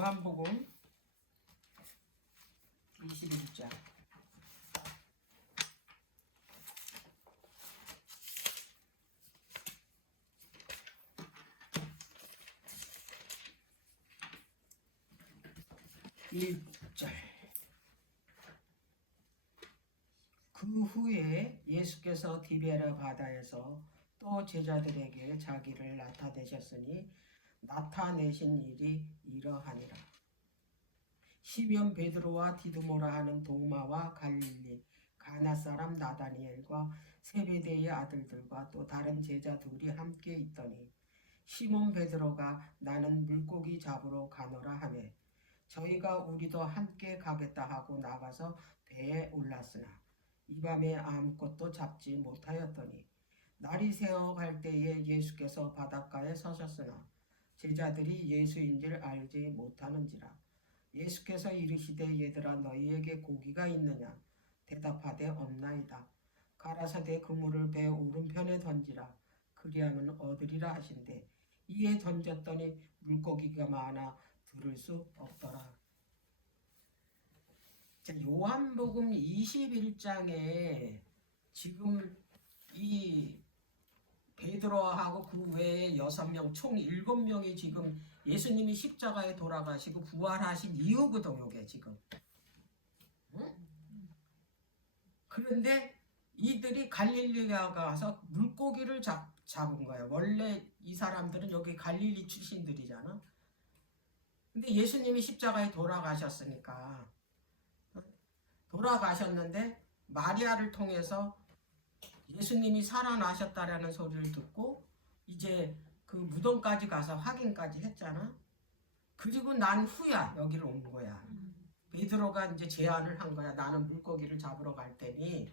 요한복음 21장 1절. 그 후에 예수께서 디베랴 바다에서 또 제자들에게 자기를 나타내셨으니 나타내신 일이 이러하니라. 시몬 베드로와 디두모라 하는 도마와 갈릴리 가나 사람 나다니엘과 세베대의 아들들과 또 다른 제자 둘이 함께 있더니 시몬 베드로가 나는 물고기 잡으러 가노라 하매 저희가 우리도 함께 가겠다 하고 나가서 배에 올랐으나 이 밤에 아무것도 잡지 못하였더니 날이 새어 갈 때에 예수께서 바닷가에 서셨으나 제자들이 예수인 줄 알지 못하는지라. 예수께서 이르시되 얘들아 너희에게 고기가 있느냐 대답하되 없나이다. 가라사대 그물을 배 오른편에 던지라 그리하면 얻으리라 하신대 이에 던졌더니 물고기가 많아 들을 수 없더라. 자, 요한복음 21장에 지금 이 베드로하고 그 외에 6명 총 7명이 지금 예수님이 십자가에 돌아가시고 부활하신 이후거든 요게 지금. 응? 그런데 이들이 갈릴리가 가서 물고기를 잡은 거야. 원래 이 사람들은 여기 갈릴리 출신들이잖아. 근데 예수님이 십자가에 돌아가셨으니까 돌아가셨는데 마리아를 통해서 예수님이 살아나셨다라는 소리를 듣고 이제 그 무덤까지 가서 확인까지 했잖아. 그리고 난 후야 여기를 온 거야. 베드로가 이제 제안을 한 거야. 나는 물고기를 잡으러 갈 테니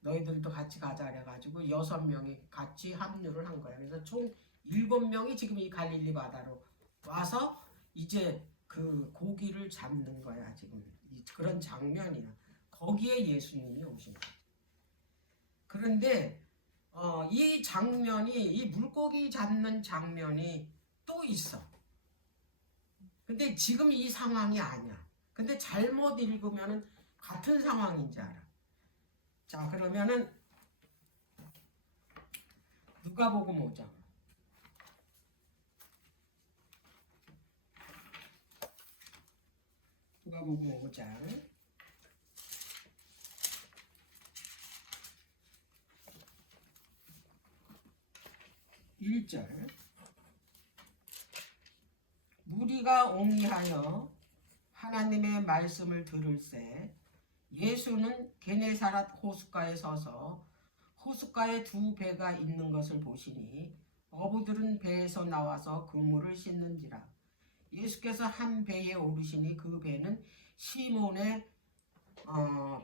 너희들도 같이 가자 그래가지고 6명이 같이 합류를 한 거야. 그래서 총 7명이 지금 이 갈릴리 바다로 와서 이제 그 고기를 잡는 거야. 지금 그런 장면이야. 거기에 예수님이 오신 거야. 그런데 이 장면이 이 물고기 잡는 장면이 또 있어. 근데 지금 이 상황이 아니야. 근데 잘못 읽으면 같은 상황인지 알아. 자, 그러면은 누가복음 5장. 누가복음 5장 1절. 무리가 옹이하여 하나님의 말씀을 들을새 예수는 게네사렛 호숫가에 서서 호숫가에 2배가 있는 것을 보시니 어부들은 배에서 나와서 그물을 씻는지라. 예수께서 한 배에 오르시니 그 배는 시몬의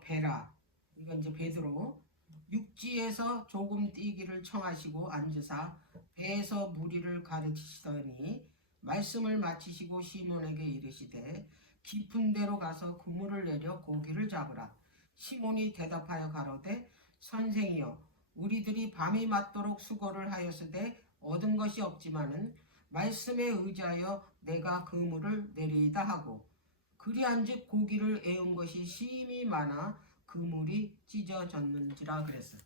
배라. 이건 이제 베드로. 육지에서 조금 뛰기를 청하시고 앉으사 배에서 무리를 가르치시더니 말씀을 마치시고 시몬에게 이르시되 깊은 데로 가서 그물을 내려 고기를 잡으라. 시몬이 대답하여 가로되 선생이여 우리들이 밤이 맞도록 수고를 하였으되 얻은 것이 없지만은 말씀에 의지하여 내가 그물을 내리이다 하고 그리한즉 고기를 애운 것이 심히 많아 그물이 찢어졌는지라 그랬어.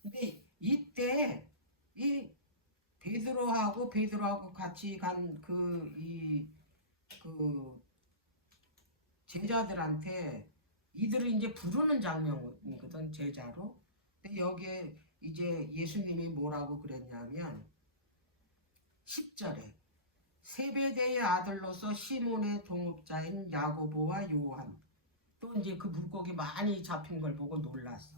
근데 이때 이 베드로하고 같이 간 그 제자들한테 이들을 이제 부르는 장면이거든, 제자로. 근데 여기에 이제 예수님이 뭐라고 그랬냐면 10절에 세베대의 아들로서 시몬의 동업자인 야고보와 요한 또 이제 그 물고기 많이 잡힌 걸 보고 놀랐어.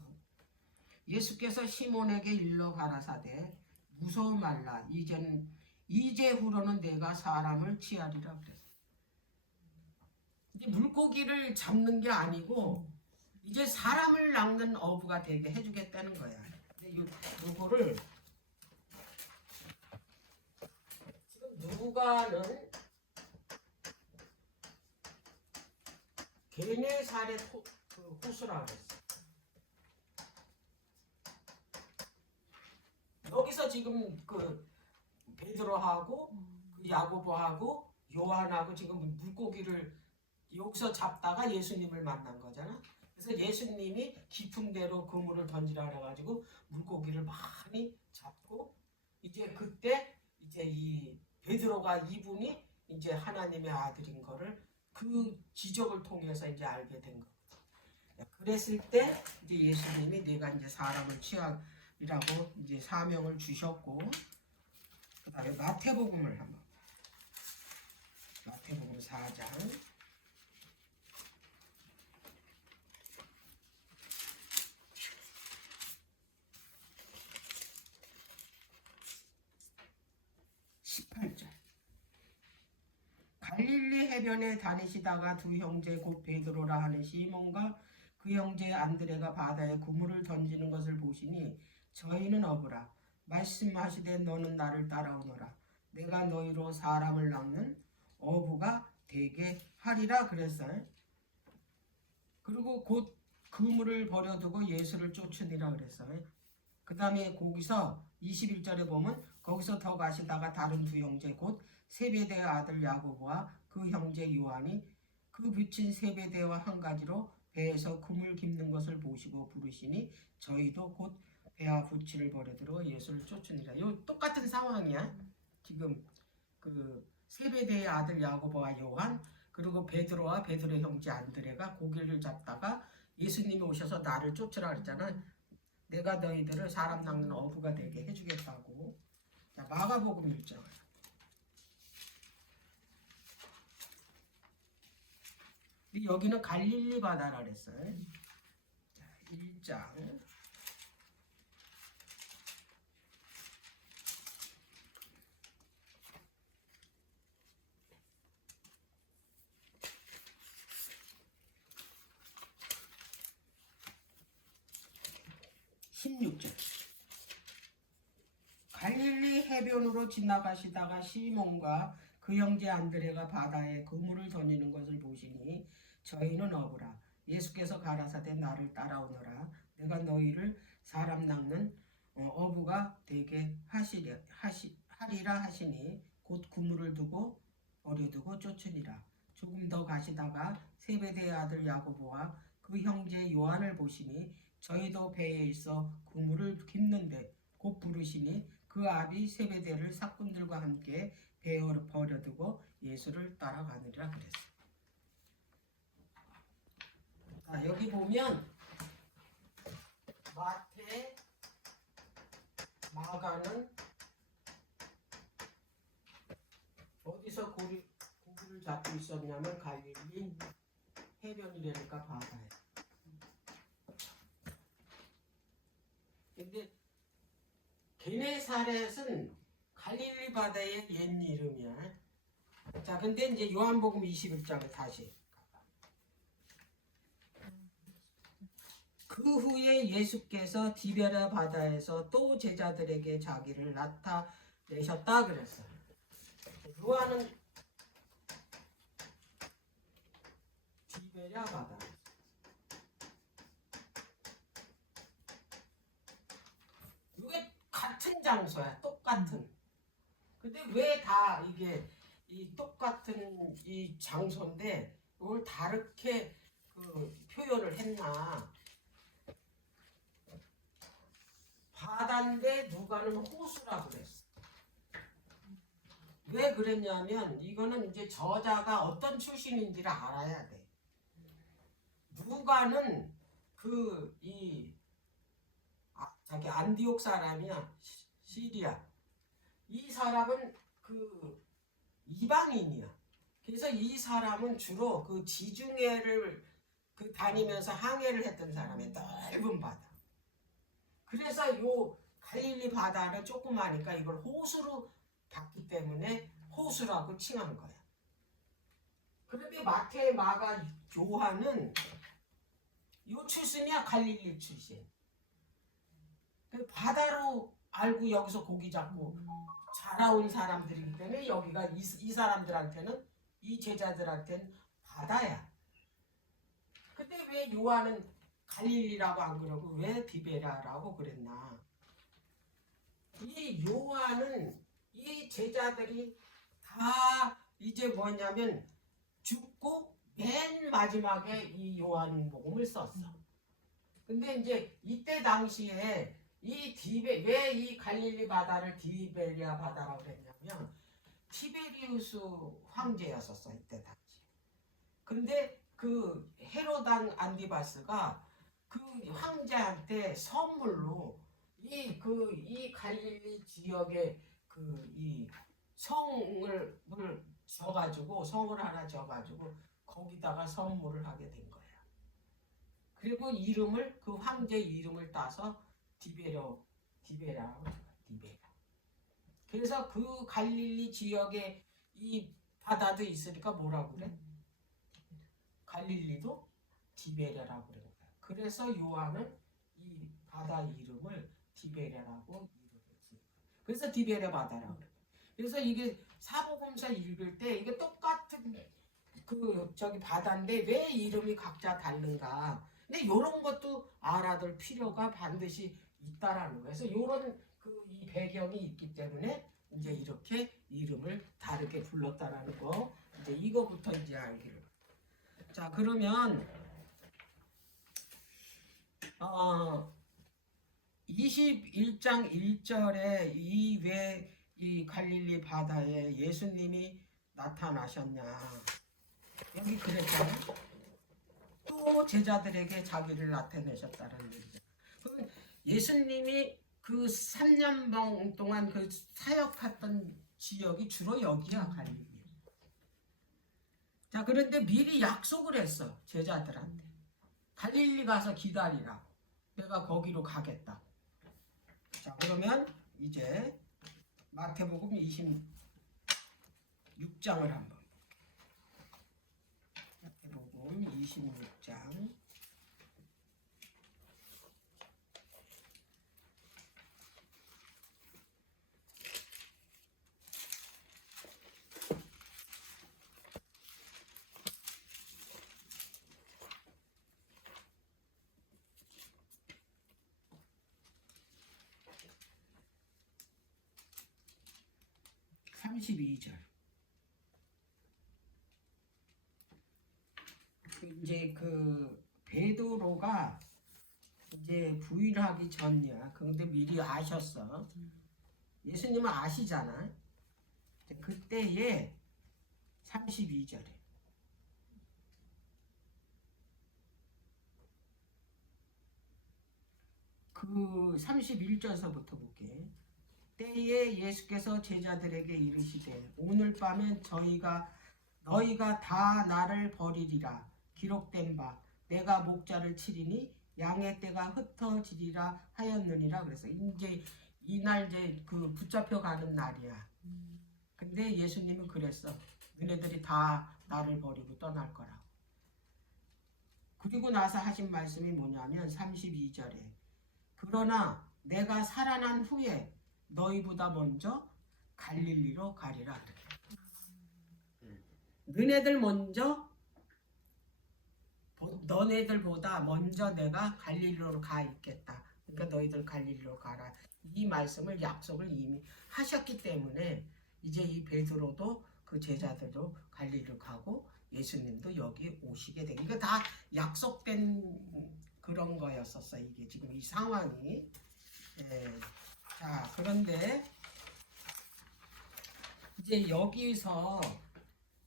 예수께서 시몬에게 일러 가라사대 무서워 말라 이제후로는 내가 사람을 취하리라 그랬어. 이제 물고기를 잡는 게 아니고 이제 사람을 낚는 어부가 되게 해주겠다는 거야. 근데 요거를 지금 누가는 게네사렛 호수라 그랬어. 여기서 지금 그 베드로하고 그 야고보하고 요한하고 지금 물고기를 여기서 잡다가 예수님을 만난 거잖아. 그래서 예수님이 깊은 데로 그물을 던지라 그래가지고 물고기를 많이 잡고 이제 그때 이제 이 베드로가 이분이 이제 하나님의 아들인 거를 그 기적을 통해서 이제 알게 된 거. 그랬을 때 이제 예수님이 내가 이제 사람을 취하리라고 이제 사명을 주셨고, 그다음에 마태복음을 한번 마태복음 4장 18절. 갈릴리 해변에 다니시다가 두 형제 곧 베드로라 하는 시몬과 그 형제 안드레가 바다에 그물을 던지는 것을 보시니 저희는 어부라. 말씀하시되 너는 나를 따라오너라. 내가 너희로 사람을 낚는 어부가 되게 하리라 그랬어요. 그리고 곧 그물을 버려두고 예수를 쫓으니라 그랬어요. 그 다음에 거기서 21절에 보면 거기서 더 가시다가 다른 두 형제 곧 세베대의 아들 야고보와 그 형제 요한이 그 붙인 세베대와 한 가지로 배에서 그물 깁는 것을 보시고 부르시니 저희도 곧 배와 부치를 버려두고 예수를 쫓으니라. 이 똑같은 상황이야. 지금 그 세베대의 아들 야고보와 요한 그리고 베드로와 베드로의 형제 안드레가 고기를 잡다가 예수님이 오셔서 나를 쫓으라 그랬잖아. 내가 너희들을 사람 낚는 어부가 되게 해주겠다고. 자, 마가복음 1장. 여기는 갈릴리 바다라 그랬어요. 자, 1장. 갈릴리 해변으로 지나가시다가 시몬과 그 형제 안드레가 바다에 그물을 던지는 것을 보시니 저희는 어부라. 예수께서 가라사대 나를 따라오너라. 내가 너희를 사람 낚는 어부가 되게 하리라 하시니 곧 그물을 두고 버려두고 쫓으니라. 조금 더 가시다가 세베대의 아들 야고보와 그 형제 요한을 보시니 저희도 배에 있어 그물을 깁는데 곧 부르시니 그 아비 세베대를 사꾼들과 함께 배에 버려두고 예수를 따라가느라 그랬어. 자, 여기 보면 마태, 마가는 어디서 고기를 잡고 있었냐면 갈릴리 해변이라니까 바다에. 근데 게네사렛은 갈릴리 바다의 옛 이름이야. 자, 근데 이제 요한복음 21장에 다시. 그 후에 예수께서 디베랴 바다에서 또 제자들에게 자기를 나타내셨다 그랬어요. 요한은 디베랴 바다. 이게 같은 장소야, 똑같은. 근데 왜 다 이게 이 똑같은 이 장소인데 이걸 다르게 그 표현을 했나? 바다인데 누가는 호수라고 그랬어. 왜 그랬냐면 이거는 이제 저자가 어떤 출신인지를 알아야 돼. 누가는 자기 안디옥 사람이야. 시리아. 이 사람은 그 이방인이야. 그래서 이 사람은 주로 그 지중해를 다니면서 항해를 했던 사람의 넓은 바다. 그래서 요 갈릴리 바다는 조그마니까 이걸 호수로 봤기 때문에 호수라고 칭한 거야. 그런데 마태, 마가, 요한은 요 출신이야. 갈릴리 출신. 바다로 알고 여기서 고기 잡고 자라온 사람들이기 때문에 여기가 이 사람들한테는, 이 제자들한테는 바다야. 근데 왜 요한은 갈릴리라고 안 그러고 왜 디베랴라고 그랬나? 이 요한은 이 제자들이 다 이제 뭐냐면 죽고 맨 마지막에 이 요한복음을 썼어. 근데 이제 이때 당시에 왜 이 갈릴리 바다를 디베리아 바다라고 그랬냐면 티베리우스 황제였었어 이때 당시. 근데 그 헤로당 안디바스가 그 황제한테 선물로 이 갈릴리 지역에 그 이 성을 줘가지고 성을 하나 줘가지고 거기다가 선물을 하게 된 거야. 그리고 이름을 그 황제 이름을 따서 디베라고 디베라. 그래서 그 갈릴리 지역에 이 바다도 있으니까 뭐라고 그래? 갈릴리도 디베레라고 그러는 거야. 그래서 요한은 이 바다 이름을 디베레라고 이름했어요. 그래서 디베레 바다라고 그래. 그래서 이게 사복음서 읽을 때 이게 똑같은 그 저기 바다인데 왜 이름이 각자 다른가? 근데 이런 것도 알아둘 필요가 반드시 있다라는 거예요. 그래서 이런 이 배경이 있기 때문에 이제 이렇게 이름을 다르게 불렀다라는 거. 이제 이거부터 이제 알기를. 자, 그러면 21장 1절에 이 갈릴리 바다에 예수님이 나타나셨냐. 여기 그랬잖아. 또 제자들에게 자기를 나타내셨다는 얘기죠. 그럼 예수님이 그 3년 동안 그 사역했던 지역이 주로 여기야, 갈릴리. 자, 그런데 미리 약속을 했어, 제자들한테. 갈릴리 가서 기다리라. 내가 거기로 가겠다. 자, 그러면 이제 마태복음 26장을 한번. 마태복음 26장. 이제 그 베드로가 이제 부인하기 전이야. 그런데 미리 아셨어. 예수님은 아시잖아. 그때에 32절에 그 31절서부터 볼게. 때에 예수께서 제자들에게 이르시되 오늘 밤엔 너희가 다 나를 버리리라. 기록된 바 내가 목자를 치리니 양의 떼가 흩어지리라 하였느니라. 그래서 이제 이날 이제 그 붙잡혀 가는 날이야. 근데 예수님은 그랬어. 너네들이 다 나를 버리고 떠날 거라고. 그리고 나서 하신 말씀이 뭐냐면 32절에 그러나 내가 살아난 후에 너희보다 먼저 갈릴리로 가리라. 너네들 먼저 너네들보다 먼저 내가 갈릴리로 가 있겠다. 그러니까 너희들 갈릴리로 가라. 이 말씀을 약속을 이미 하셨기 때문에 이제 이 베드로도 그 제자들도 갈릴리로 가고 예수님도 여기 오시게 돼. 이거 다 약속된 그런 거였었어. 이게 지금 이 상황이. 예. 자, 그런데 이제 여기서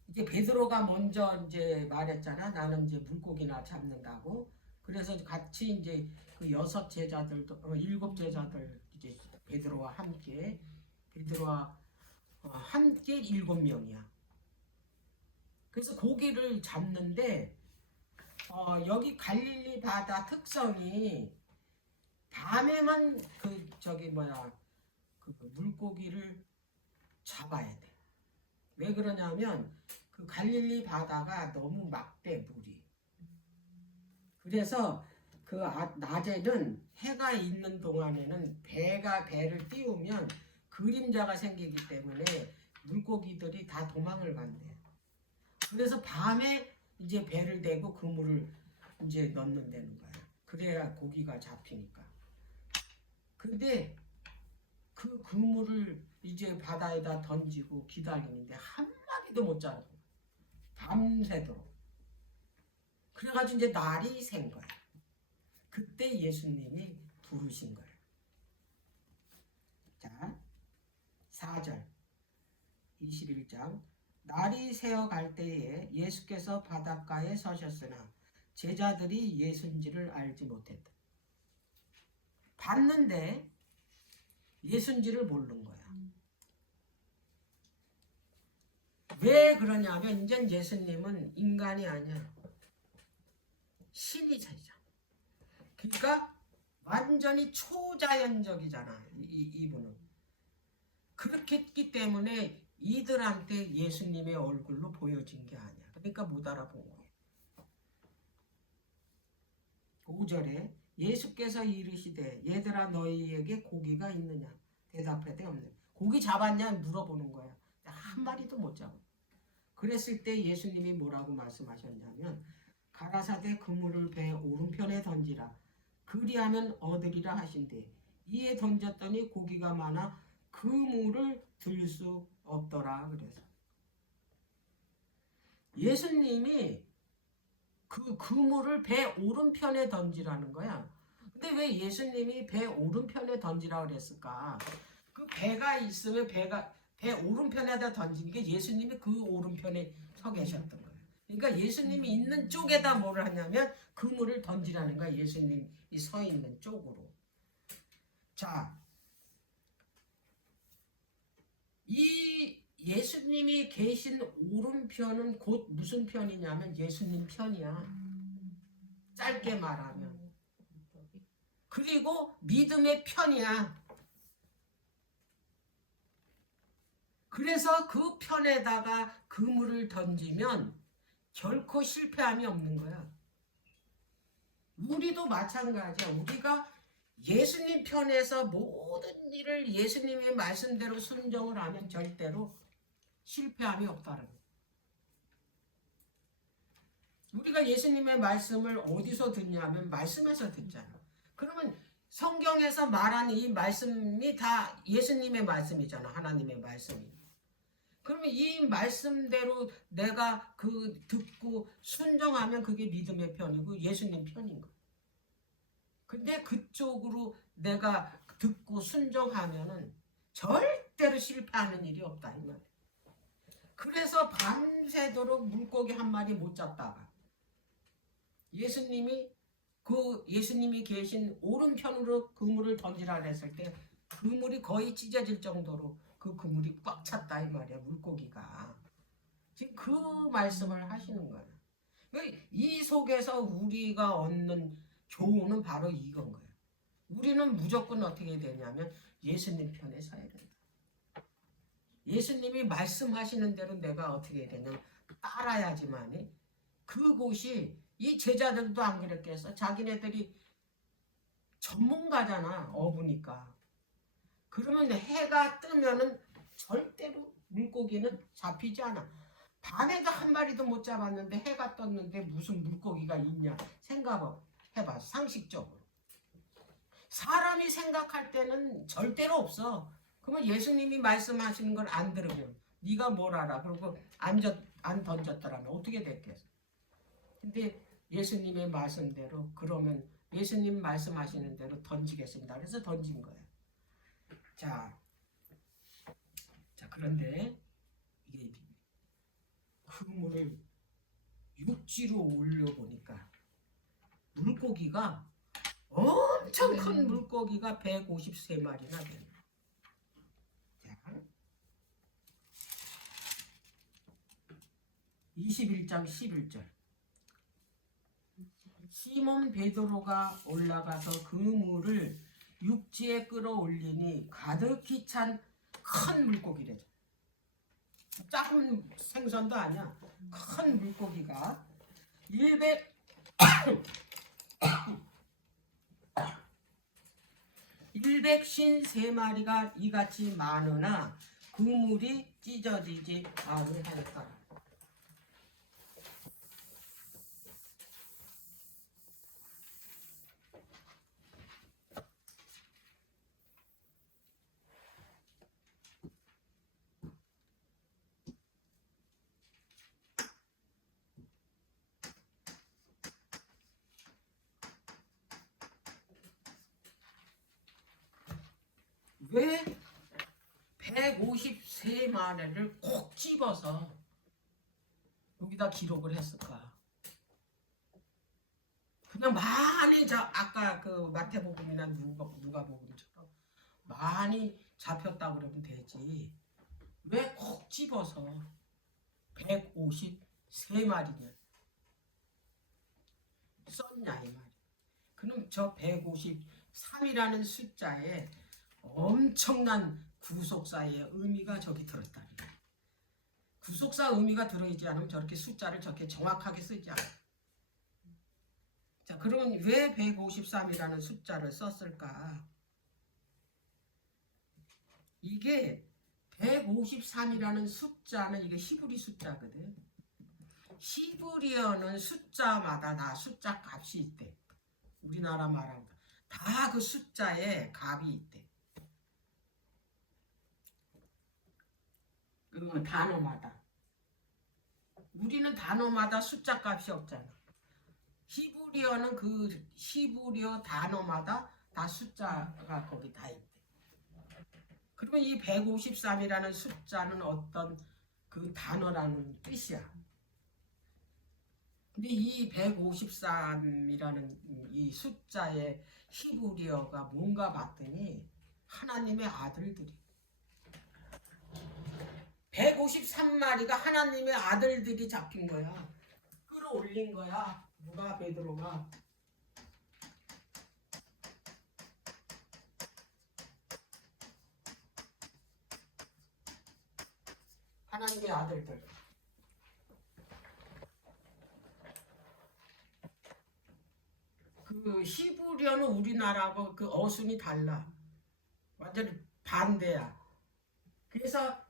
이제 베드로가 먼저 이제 말했잖아. 나는 이제 물고기나 잡는다고. 그래서 같이 이제 그 7제자들도 7제자들 이제 베드로와 함께 7명이야. 그래서 고기를 잡는데 여기 갈릴리 바다 특성이 밤에만 그 물고기를 잡아야 돼. 왜 그러냐면 그 갈릴리 바다가 너무 막대 물이. 그래서 그 낮에는 해가 있는 동안에는 배를 띄우면 그림자가 생기기 때문에 물고기들이 다 도망을 간대. 그래서 밤에 이제 배를 대고 그물을 이제 넣는다는 거야. 그래야 고기가 잡히니까. 근데 그 그물을 이제 바다에다 던지고 기다리는데 한 마리도 못 잡은 거야. 밤새도록. 그래가지고 이제 날이 샌 거야. 그때 예수님이 부르신 거예요. 자, 4절 21장. 날이 새어 갈 때에 예수께서 바닷가에 서셨으나 제자들이 예수인지를 알지 못했다. 봤는데 예수인지를 모르는 거야. 왜 그러냐면 이제 예수님은 인간이 아니야. 신이 자이잖아. 그러니까 완전히 초자연적이잖아. 이분은. 그렇게 했기 때문에 이들한테 예수님의 얼굴로 보여진 게 아니야. 그러니까 못 알아본 거야. 5절에 예수께서 이르시되 얘들아 너희에게 고기가 있느냐 대답하되 없네. 고기 잡았냐 물어보는 거야. 한 마리도 못 잡아. 그랬을 때 예수님이 뭐라고 말씀하셨냐면 가라사대 그물을 배 오른편에 던지라 그리하면 얻으리라 하신대. 이에 던졌더니 고기가 많아 그물을 들 수 없더라. 그래서 예수님이 그 그물을 배 오른편에 던지라는 거야. 근데 왜 예수님이 배 오른편에 던지라 그랬을까? 그 배가 있으면 배 오른편에다 던지는 게 예수님이 그 오른편에 서 계셨던 거예요. 그러니까 예수님이 있는 쪽에다 뭘 하냐면 그물을 던지라는 거야. 예수님이 서 있는 쪽으로. 자, 이 예수님이 계신 오른편은 곧 무슨 편이냐면 예수님 편이야. 짧게 말하면. 그리고 믿음의 편이야. 그래서 그 편에다가 그물을 던지면 결코 실패함이 없는 거야. 우리도 마찬가지야. 우리가 예수님 편에서 모든 일을 예수님의 말씀대로 순종을 하면 절대로 실패함이 없다는 거야. 우리가 예수님의 말씀을 어디서 듣냐면 말씀에서 듣잖아. 그러면 성경에서 말하는 이 말씀이 다 예수님의 말씀이잖아. 하나님의 말씀이. 그러면 이 말씀대로 내가 그 듣고 순종하면 그게 믿음의 편이고 예수님 편인 거야. 근데 그쪽으로 내가 듣고 순종하면은 절대로 실패하는 일이 없다 이 말이야. 그래서 밤새도록 물고기 한 마리 못 잡다가 예수님이 계신 오른편으로 그물을 던지라 했을 때 그물이 거의 찢어질 정도로 그 그물이 꽉 찼다 이 말이야. 물고기가. 지금 그 말씀을 하시는 거야. 이 속에서 우리가 얻는 교훈은 바로 이건 거예요. 우리는 무조건 어떻게 되냐면 예수님 편에 서야 된다. 예수님이 말씀하시는 대로 내가 어떻게 되냐면 따라야지만 그곳이 이 제자들도 안 그랬겠어. 자기네들이 전문가잖아. 어부니까. 그러면 해가 뜨면은 절대로 물고기는 잡히지 않아. 밤에도 한 마리도 못 잡았는데 해가 떴는데 무슨 물고기가 있냐 생각해봐. 상식적으로. 사람이 생각할 때는 절대로 없어. 그러면 예수님이 말씀하시는 걸 안 들으면 네가 뭘 알아. 그리고 안 던졌더라면 어떻게 됐겠어. 근데 예수님의 말씀대로 그러면 예수님 말씀하시는 대로 던지겠습니다. 그래서 던진 거예요. 자 그런데 이게 그물을 육지로 올려보니까 물고기가 엄청 큰 물고기가 153마리나 돼요. 자, 21장 11절. 시몬 베드로가 올라가서 그물을 육지에 끌어올리니 가득히 찬 큰 물고기래죠. 작은 생선도 아니야. 큰 물고기가 153마리가 이같이 많으나 그물이 찢어지지 아니하였다. 왜 153마리를 콕 집어서 여기다 기록을 했을까? 그냥 많이 아까 그 마태복음이나 누가복음처럼 많이 잡혔다 그러면 되지. 왜 콕 집어서 153마리를 썼냐 이 말이야. 그럼 저 153이라는 숫자에 엄청난 구속사의 의미가 저기 들었다. 구속사 의미가 들어있지 않으면 저렇게 숫자를 저렇게 정확하게 쓰지 않아. 자, 그러면 왜 153이라는 숫자를 썼을까? 이게 153이라는 숫자는 이게 히브리 숫자거든. 히브리어는 숫자마다 다 숫자 값이 있대. 우리나라 말하고 다 그 숫자에 값이 있대. 그 단어마다. 우리는 단어마다 숫자 값이 없잖아. 히브리어는 그 히브리어 단어마다 다 숫자가 거기 다 있대. 그러면 이 153이라는 숫자는 어떤 그 단어라는 뜻이야. 근데 이 153이라는 이 숫자의 히브리어가 뭔가 봤더니 하나님의 아들들이 153마리가 하나님의 아들들이 잡힌 거야. 끌어올린 거야. 누가 베드로가. 하나님의 아들들. 그 히브리어는 우리나라하고 그 어순이 달라. 완전히 반대야. 그래서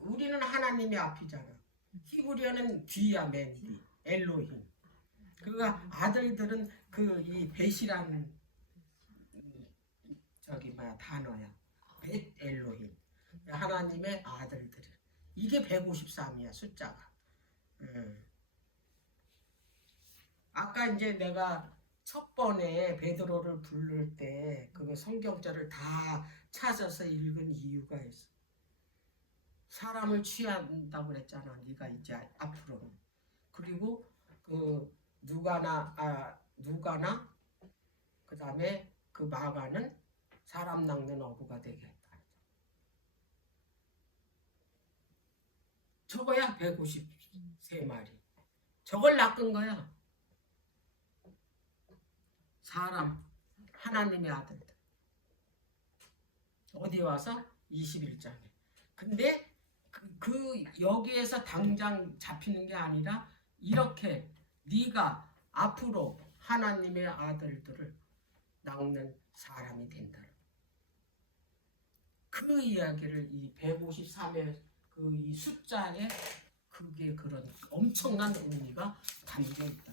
우리는 하나님의 앞이잖아. 히브리어는 뒤야, 맨 뒤. 엘로힘. 그가 아들들은 그 이 벳이라는 단어야. 벳 엘로힘. 하나님의 아들들. 이게 153이야, 숫자가. 아까 이제 내가 첫 번에 베드로를 부를 때 그 성경절을 다 찾아서 읽은 이유가 있어. 사람을 취한다고 그랬잖아. 네가 이제 앞으로는. 그리고 그 누가나 그 다음에 그 마가는 사람 낚는 어부가 되겠다. 저거야 153마리. 저걸 낚은 거야. 사람, 하나님의 아들들. 어디 와서? 21장에. 근데 여기에서 당장 잡히는 게 아니라 이렇게 네가 앞으로 하나님의 아들들을 낚는 사람이 된다. 그 이야기를 이 153의 그 이 숫자에 그게 그런 엄청난 의미가 담겨 있다.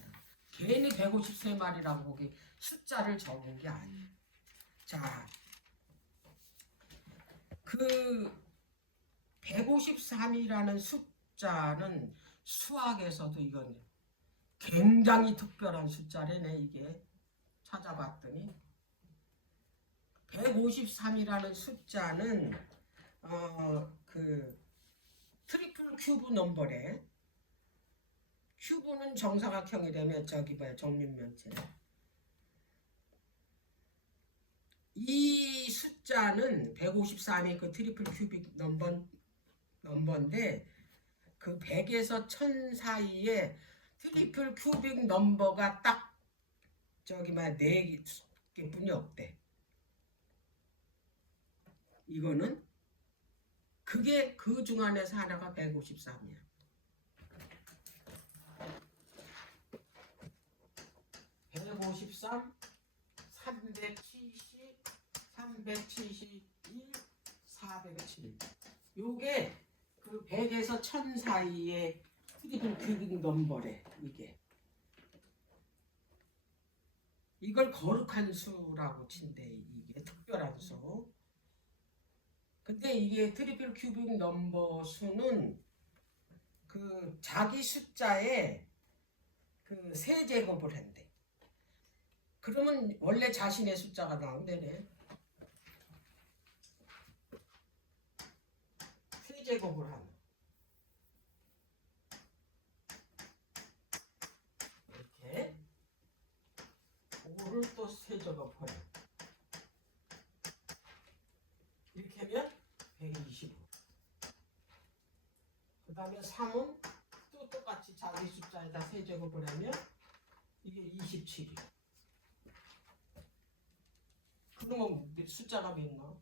괜히 153마리라고 거기 숫자를 적은 게 아니에요. 자, 그 153이라는 숫자는 수학에서도 이건 굉장히 특별한 숫자래네. 이게 찾아봤더니 153이라는 숫자는 그 트리플 큐브 넘버래. 큐브는 정사각형이라며 정육면체. 이 숫자는 153이 그 트리플 큐빅 넘버인데 그 100에서 1000 사이에 트리플 큐빅 넘버가 딱 4개뿐이 없대. 이거는 그게 그 중 안에서 하나가 153이야. 153, 370, 371, 407. 요게 그 100에서 1000 사이의 트리플 큐빅 넘버래. 이걸 거룩한 수라고 친대. 이게 특별한 수. 근데 이게 트리플 큐빅 넘버 수는 그 자기 숫자에 그 세제곱을 한대. 그러면 원래 자신의 숫자가 나온대네. 세제곱을 하면 이렇게 5를 또 세제곱하면 이렇게 하면 125. 그 다음에 3은 또 똑같이 자기 숫자에다 세제곱을 하면 이게 27이에요. 그러면 숫자가 몇나?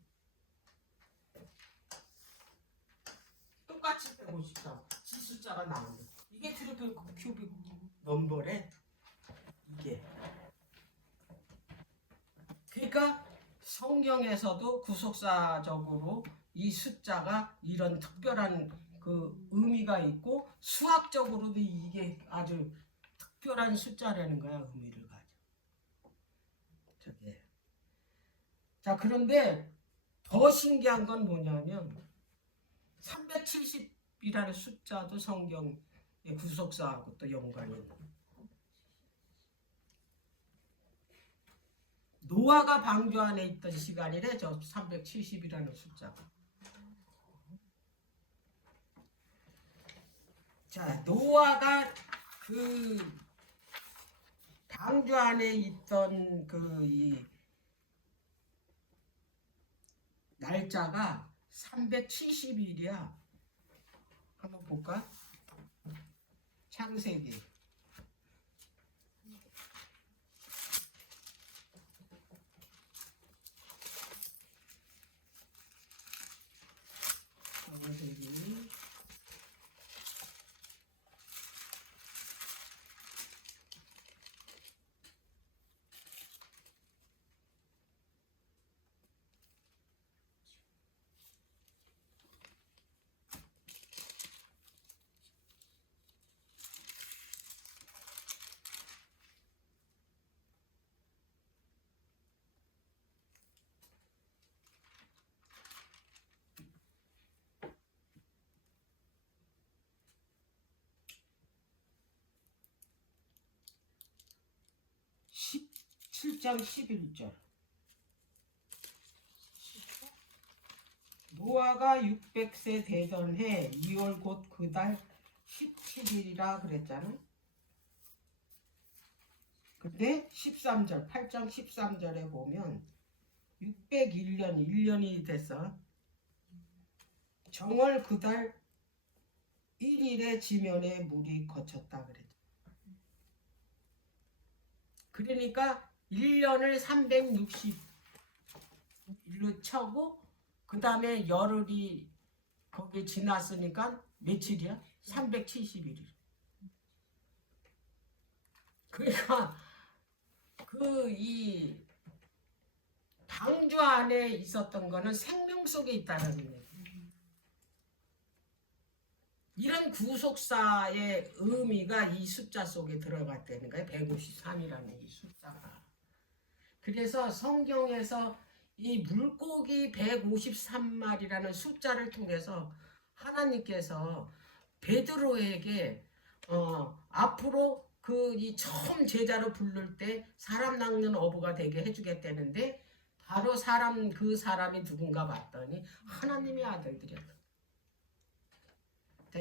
똑같이 153. 지 숫자가 나오는. 이게 트리플 큐빅 넘버래. 이게. 그러니까 성경에서도 구속사적으로 이 숫자가 이런 특별한 그 의미가 있고 수학적으로도 이게 아주 특별한 숫자라는 거야. 의미를 가져. 저게. 자, 그런데 더 신기한 건 뭐냐면 370이라는 숫자도 성경의 구속사하고 또 연관이 있는. 노아가 방주 안에 있던 시간이래. 저 370이라는 숫자가. 자, 노아가 그 방주 안에 있던 그 이 날짜가 370일이야. 한번 볼까? 창세기. 창세기. 십 7장 11절. 노아가 600세 되던 해 2월 곧 그 달 17일이라 그랬잖아. 근데 13절, 8장 13절에 보면 601년, 1년이 돼서 정월 그 달 1일에 지면에 물이 거쳤다 그랬죠. 그러니까 1년을 360일로 쳐고 그 다음에 열흘이 거기 지났으니까 며칠이야? 370일. 그러니까 그 이 방주 안에 있었던 거는 생명 속에 있다는 얘기. 이런 구속사의 의미가 이 숫자 속에 들어갔다는 거예요. 153이라는 이 숫자가. 그래서 성경에서 이 물고기 153마리라는 숫자를 통해서 하나님께서 베드로에게 앞으로 그 이 처음 제자로 부를 때 사람 낚는 어부가 되게 해주겠다는데 바로 그 사람이 누군가 봤더니 하나님의 아들들이었다.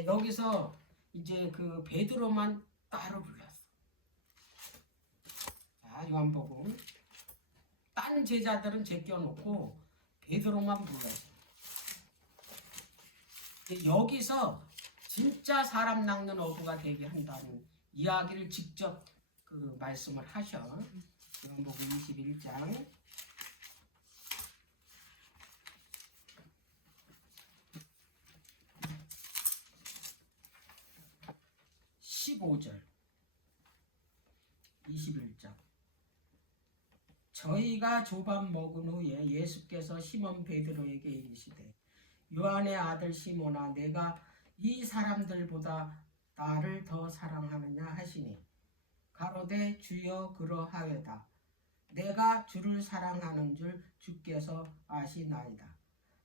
여기서 이제 그 베드로만 따로 불렀어. 자, 요한복음. 딴 제자들은 제껴놓고 베드로만 불렀어. 여기서 진짜 사람 낚는 어부가 되게 한다는 이야기를 직접 그 말씀을 하셔. 요한복음 21장 15절 21장. 저희가 조밥 먹은 후에 예수께서 시몬 베드로에게 이르시되 요한의 아들 시몬아 내가 이 사람들보다 나를 더 사랑하느냐 하시니 가로되 주여 그러하여다. 내가 주를 사랑하는 줄 주께서 아시나이다.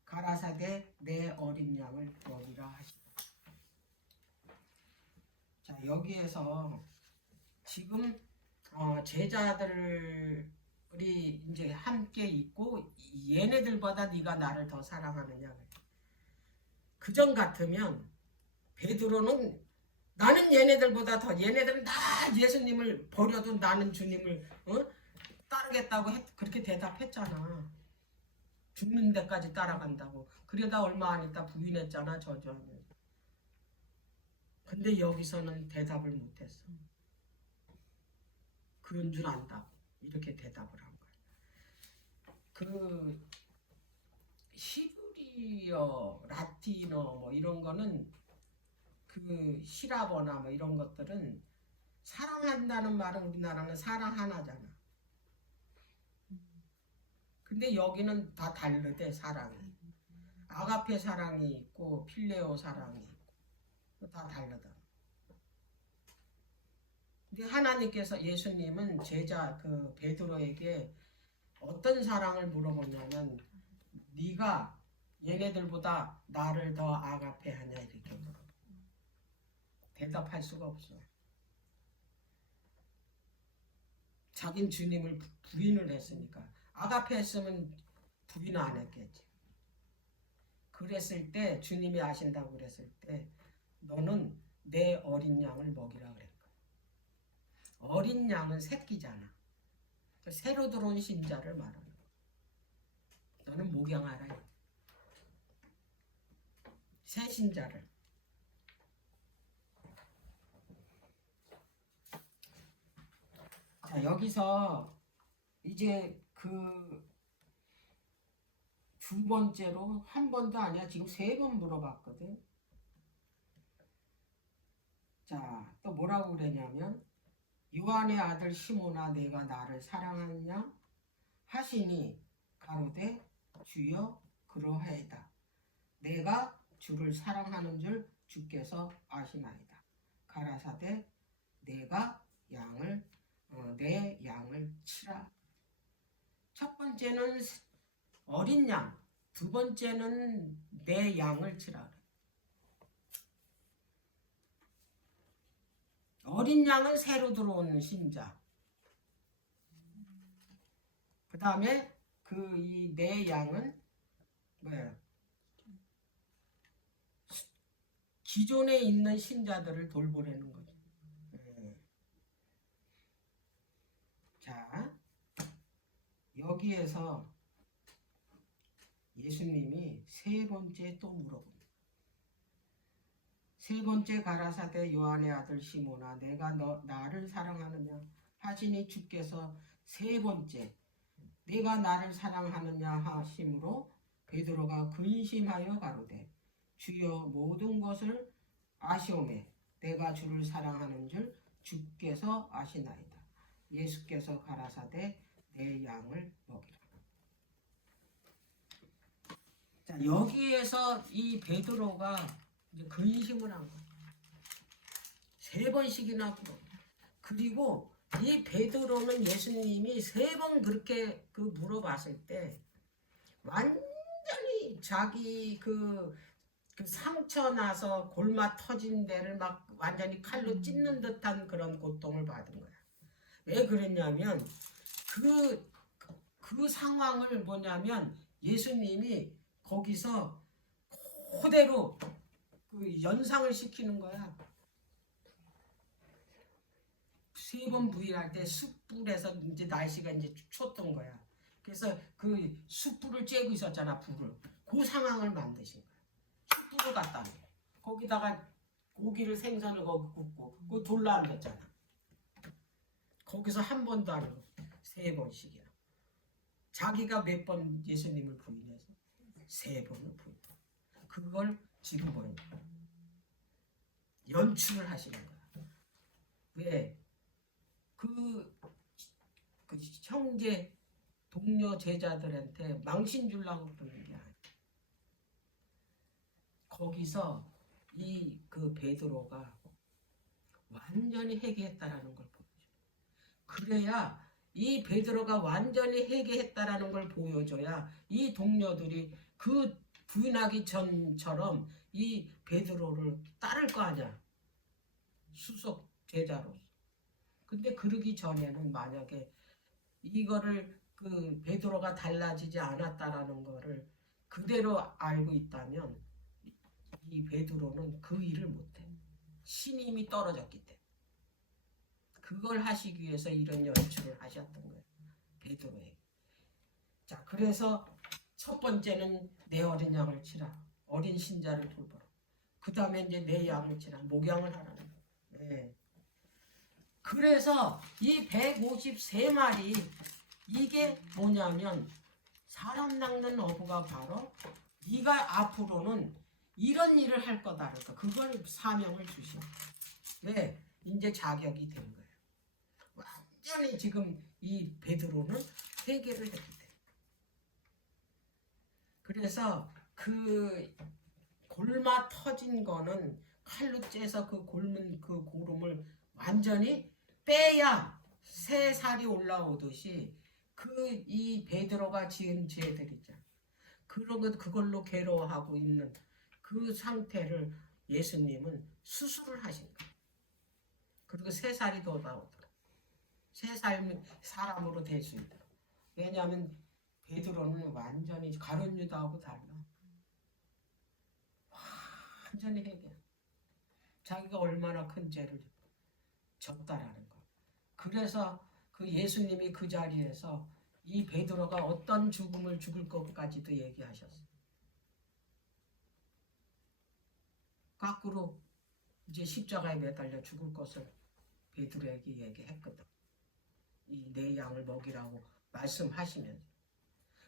가라사대 내 어린 양을 먹이라 하시다. 자, 여기에서 지금 제자들이 이제 함께 있고 얘네들보다 네가 나를 더 사랑하느냐. 그전 같으면 베드로는 나는 얘네들보다 더 얘네들은 다 예수님을 버려도 나는 주님을 따르겠다고 그렇게 대답했잖아. 죽는 데까지 따라간다고. 그러다 얼마 안 있다 부인했잖아 저주하면서. 근데 여기서는 대답을 못했어. 그런 줄 안다고 이렇게 대답을 한 거야. 그 히브리어, 라틴어 뭐 이런 거는 그 시라버나 뭐 이런 것들은 사랑한다는 말은 우리나라는 사랑 하나잖아. 근데 여기는 다 다르대 사랑이. 아가페 사랑이 있고 필레오 사랑이 있고 다 다르다. 근데 하나님께서 예수님은 제자 그 베드로에게 어떤 사랑을 물어보냐면 네가 얘네들보다 나를 더 아가페 하냐 이렇게 물어봐. 대답할 수가 없어. 자긴 주님을 부인을 했으니까. 아가페 했으면 부인 안 했겠지. 그랬을 때 주님이 아신다고 그랬을 때 너는 내 어린 양을 먹이라 그랬거야. 어린 양은 새끼잖아. 새로 들어온 신자를 말하는 거야. 너는 목양하라. 새 신자를. 자, 여기서 이제 그 두 번째로 한 번도 아니야. 지금 3번 물어봤거든. 자, 또 뭐라고 그러냐면 요한의 아들 시몬아 내가 나를 사랑하느냐 하시니 가로되 주여 그러하이다. 내가 주를 사랑하는 줄 주께서 아시나이다. 가라사대 내가 내 양을 치라. 첫 번째는 어린 양, 두 번째는 내 양을 치라. 어린 양은 새로 들어오는 신자. 그 다음에 이 내 양은 뭐야? 기존에 있는 신자들을 돌보려는 거죠. 자, 여기에서 예수님이 3번째 또 물어봅니다. 3번째 가라사대 요한의 아들 시몬아 내가 나를 사랑하느냐 하시니 주께서 3번째 내가 나를 사랑하느냐 하심으로 베드로가 근심하여 가로되 주여 모든 것을 아시오매 내가 주를 사랑하는 줄 주께서 아시나이다. 예수께서 가라사대 내 양을 먹이라. 자, 여기에서 이 베드로가 근심을 한 거야. 3번씩이나 물어. 그리고 이 베드로는 예수님이 3번 그렇게 물어봤을 때 완전히 자기 그 상처 나서 골마 터진 데를 막 완전히 칼로 찢는 듯한 그런 고통을 받은 거야. 왜 그랬냐면 그 상황을 뭐냐면 예수님이 거기서 그대로 그 연상을 시키는 거야. 3번 부인할 때 숯불에서 이제 날씨가 이제 추웠던 거야. 그래서 그 숯불을 쬐고 있었잖아, 불을. 그 상황을 만드신 거야. 숯불을 갖다 놔. 거기다가 고기를 생선을 거기 굽고 그 돌로 앉았잖아. 거기서 한 번도 아니고 3번씩이나. 자기가 몇 번 예수님을 부인해서 3번을 부인. 그걸 지금 보는 거야. 연출을 하시는 거야. 왜? 그 형제 동료 제자들한테 망신 주려고 그러는 게 아니야. 거기서 그 베드로가 완전히 회개했다라는 걸 보여줘. 그래야 이 베드로가 완전히 회개했다라는 걸 보여줘야 이 동료들이 그 부인하기 전처럼 이 베드로를 따를 거 아니야. 수석 제자로서. 근데 그러기 전에는 만약에 이거를 그 베드로가 달라지지 않았다라는 거를 그대로 알고 있다면 이 베드로는 그 일을 못해. 신임이 떨어졌기 때문에. 그걸 하시기 위해서 이런 연출을 하셨던 거예요. 베드로에게. 자, 그래서 첫 번째는 내 어린 양을 치라. 어린 신자를 돌보라. 그 다음에 이제 내 양을 치라. 목양을 하라는 거예요. 네. 그래서 이 153마리 이게 뭐냐면 사람 낚는 어부가 바로 네가 앞으로는 이런 일을 할 거다. 그러니까 그걸 사명을 주셔. 네, 이제 자격이 된 거예요. 완전히 지금 이 베드로는 회개를 했기 때문에. 그래서 그 골마 터진 거는 칼로 째서 그 골문 그 고름을 완전히 빼야 새 살이 올라오듯이 그 이 베드로가 지은 죄들 있잖아. 그런 것 그걸로 괴로워하고 있는 그 상태를 예수님은 수술을 하신 거예요. 그리고 새 살이 돋아오도록 새 사람으로 될 수 있도록. 왜냐하면 베드로는 완전히 가룟 유다하고 달라. 완전히 회개. 자기가 얼마나 큰 죄를 졌다라는 거. 그래서 그 예수님이 그 자리에서 이 베드로가 어떤 죽음을 죽을 것까지도 얘기하셨어요. 거꾸로 이제 십자가에 매달려 죽을 것을 베드로에게 얘기했거든. 이 내 양을 먹이라고 말씀하시면서.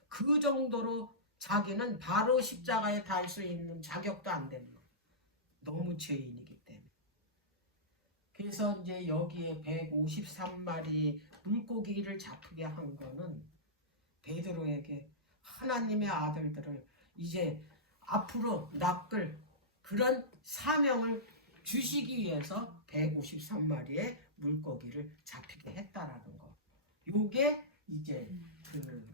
그 정도로 자기는 바로 십자가에 달 수 있는 자격도 안 되는 거예요. 너무 죄인이기 때문에. 그래서 이제 여기에 153마리 물고기를 잡히게 한 거는 베드로에게 하나님의 아들들을 이제 앞으로 낚을 그런 사명을 주시기 위해서 153마리의 물고기를 잡히게 했다라는 거. 요게 이제 그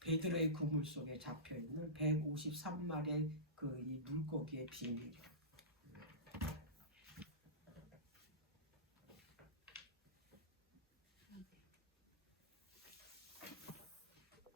베드로의 그물 속에 잡혀 있는 153마리의 그 이 물고기의 비밀이에요.